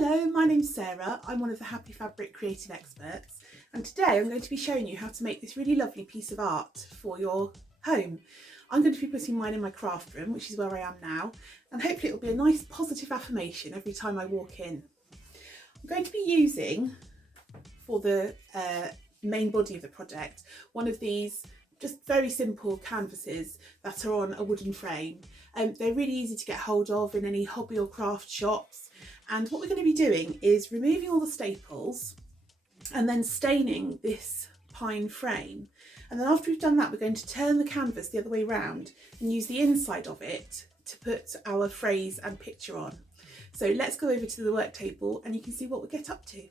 Hello, my name's Sarah. I'm one of the HappyFabric creative experts, and today I'm going to be showing you how to make this really lovely piece of art for your home. I'm going to be putting mine in my craft room, which is where I am now, and hopefully it'll be a nice positive affirmation every time I walk in. I'm going to be using, for the main body of the project, one of these just very simple canvases that are on a wooden frame. They're really easy to get hold of in any hobby or craft shops. And what we're going to be doing is removing all the staples and then staining this pine frame. And then after we've done that, we're going to turn the canvas the other way around and use the inside of it to put our phrase and picture on. So let's go over to the work table and you can see what we get up to.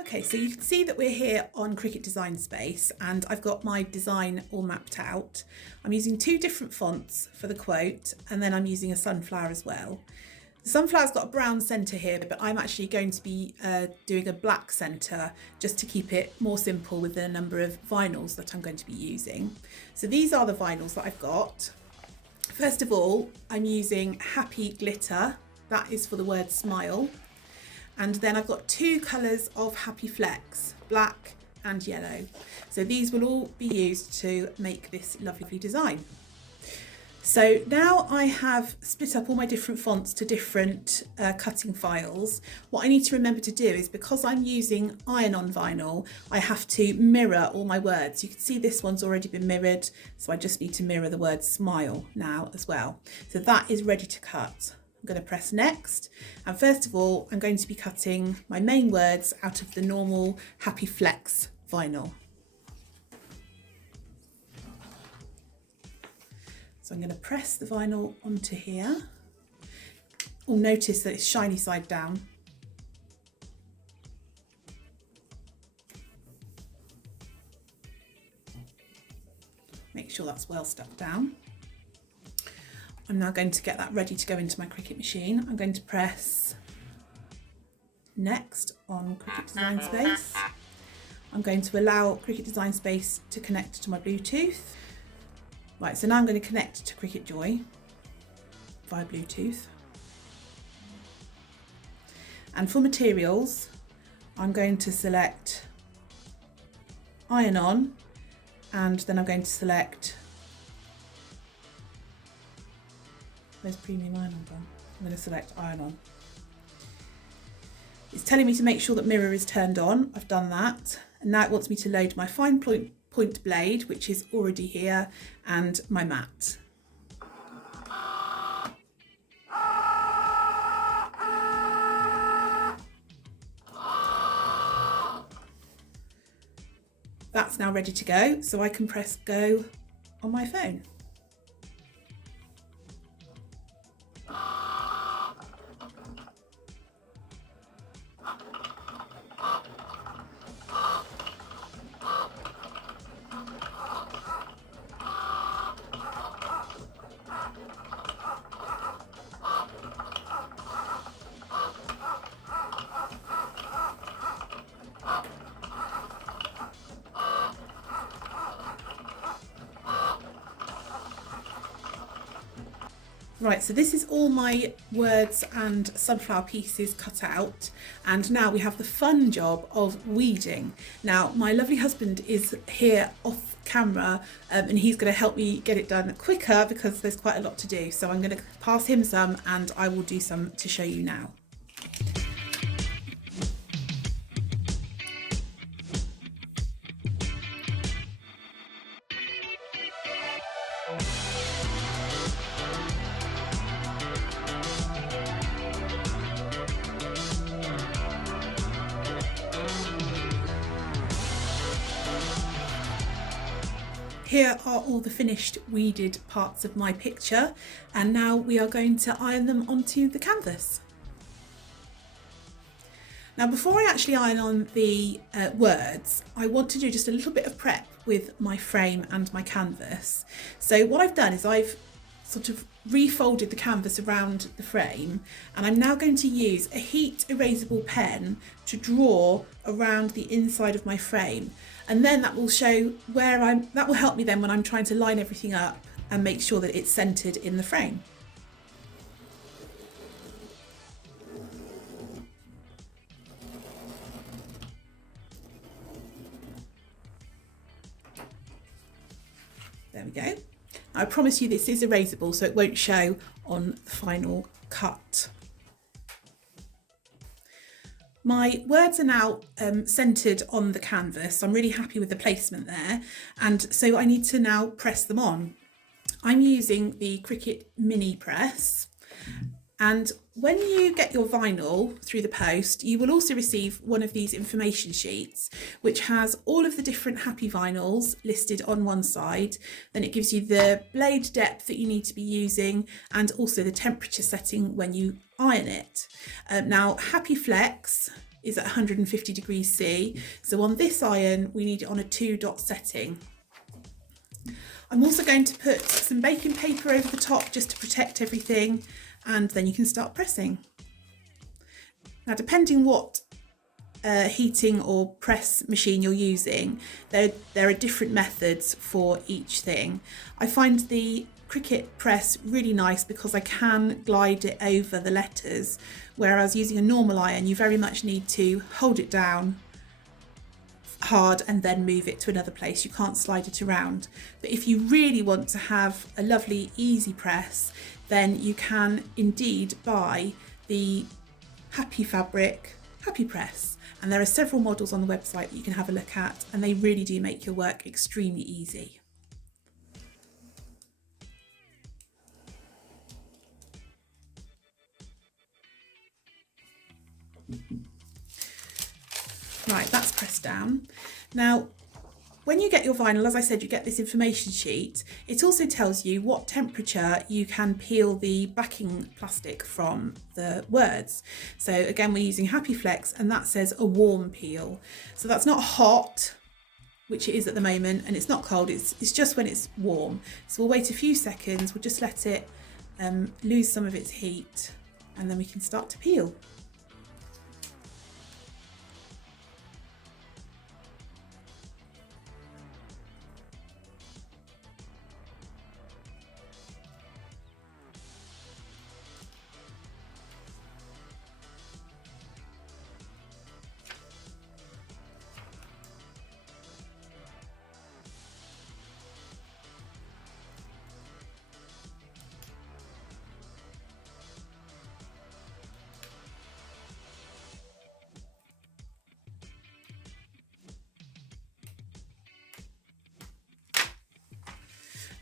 Okay, so you can see that we're here on Cricut Design Space and I've got my design all mapped out. I'm using two different fonts for the quote and then I'm using a sunflower as well. The sunflower's got a brown centre here, but I'm actually going to be doing a black centre just to keep it more simple with the number of vinyls that I'm going to be using. So these are the vinyls that I've got. First of all, I'm using HappyGlitter, that is for the word smile. And then I've got two colours of HappyFlex, black and yellow. So these will all be used to make this lovely design. So now I have split up all my different fonts to different cutting files. What I need to remember to do is, because I'm using iron-on vinyl, I have to mirror all my words. You can see this one's already been mirrored, so I just need to mirror the word smile now as well. So that is ready to cut. I'm going to press next, and first of all I'm going to be cutting my main words out of the normal HappyFlex vinyl. So I'm going to press the vinyl onto here. You'll notice that it's shiny side down. Make sure that's well stuck down. I'm now going to get that ready to go into my Cricut machine. I'm going to press next on Cricut Design Space. I'm going to allow Cricut Design Space to connect to my Bluetooth. Right, so now I'm going to connect to Cricut Joy via Bluetooth. And for materials, I'm going to select Iron On, and then I'm going to select, where's Premium Iron On gone? I'm going to select Iron On. It's telling me to make sure that mirror is turned on. I've done that. And now it wants me to load my fine point blade, which is already here, and my mat. That's now ready to go, so I can press go on my phone. Right, so this is all my words and sunflower pieces cut out, and now we have the fun job of weeding. Now, my lovely husband is here off camera and he's going to help me get it done quicker because there's quite a lot to do. So I'm going to pass him some and I will do some to show you now. Here are all the finished weeded parts of my picture, and now we are going to iron them onto the canvas. Now before I actually iron on the words, I want to do just a little bit of prep with my frame and my canvas. So what I've done is I've sort of refolded the canvas around the frame, and I'm now going to use a heat erasable pen to draw around the inside of my frame, and then that will show where that will help me then when I'm trying to line everything up and make sure that it's centered in the frame. There we go. I promise you this is erasable, so it won't show on the final cut. My words are now centered on the canvas. I'm really happy with the placement there, and so I need to now press them on. I'm using the Cricut mini press, and when you get your vinyl through the post, you will also receive one of these information sheets, which has all of the different Happy vinyls listed on one side. Then it gives you the blade depth that you need to be using, and also the temperature setting when you iron it. Now HappyFlex is at 150 degrees C, so on this iron we need it on a 2-dot setting. I'm also going to put some baking paper over the top just to protect everything, and then you can start pressing. Now depending what heating or press machine you're using, there are different methods for each thing. I find the Cricut press really nice because I can glide it over the letters, whereas using a normal iron you very much need to hold it down hard and then move it to another place. You can't slide it around. But if you really want to have a lovely easy press, then you can indeed buy the HappyFabric Happy Press, and there are several models on the website that you can have a look at, and they really do make your work extremely easy. Right, that's pressed down. Now, when you get your vinyl, as I said, you get this information sheet. It also tells you what temperature you can peel the backing plastic from the words. So again, we're using HappyFlex, and that says a warm peel. So that's not hot, which it is at the moment, and it's not cold, it's just when it's warm. So we'll wait a few seconds, we'll just let it lose some of its heat, and then we can start to peel.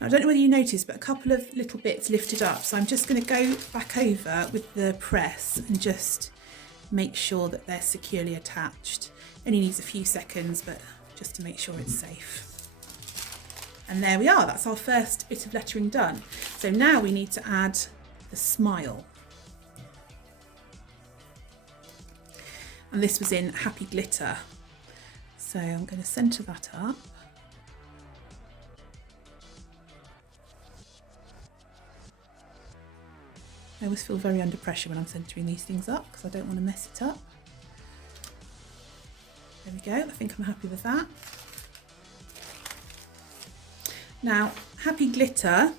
I don't know whether you noticed, but a couple of little bits lifted up. So I'm just going to go back over with the press and just make sure that they're securely attached. Only needs a few seconds, but just to make sure it's safe. And there we are, that's our first bit of lettering done. So now we need to add the smile. And this was in HappyGlitter. So I'm going to centre that up. I always feel very under pressure when I'm centering these things up because I don't want to mess it up. There we go, I think I'm happy with that. Now, HappyGlitter,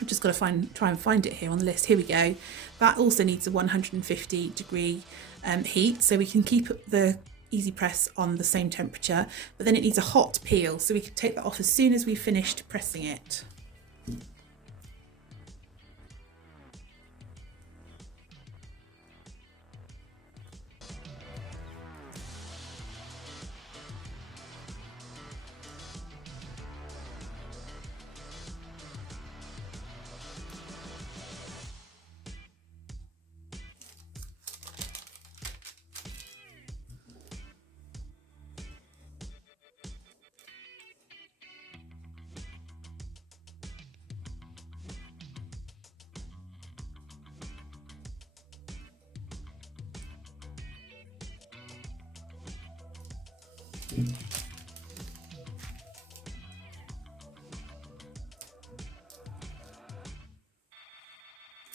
I've just got to try and find it here on the list. Here we go. That also needs a 150 degree heat, so we can keep the easy press on the same temperature, but then it needs a hot peel, so we can take that off as soon as we've finished pressing it.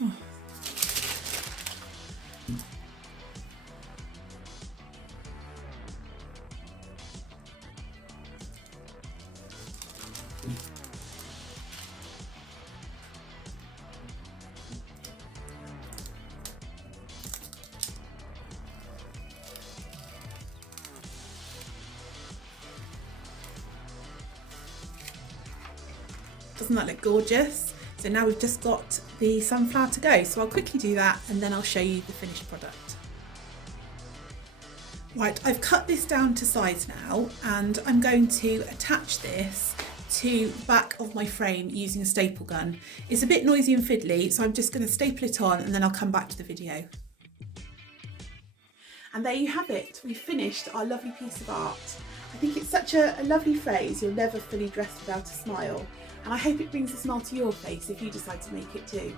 Oh. Doesn't that look gorgeous? So now we've just got the sunflower to go. So I'll quickly do that and then I'll show you the finished product. Right, I've cut this down to size now and I'm going to attach this to the back of my frame using a staple gun. It's a bit noisy and fiddly, so I'm just going to staple it on and then I'll come back to the video. And there you have it. We've finished our lovely piece of art. I think it's such a lovely phrase, you're never fully dressed without a smile. And I hope it brings a smile to your face if you decide to make it too.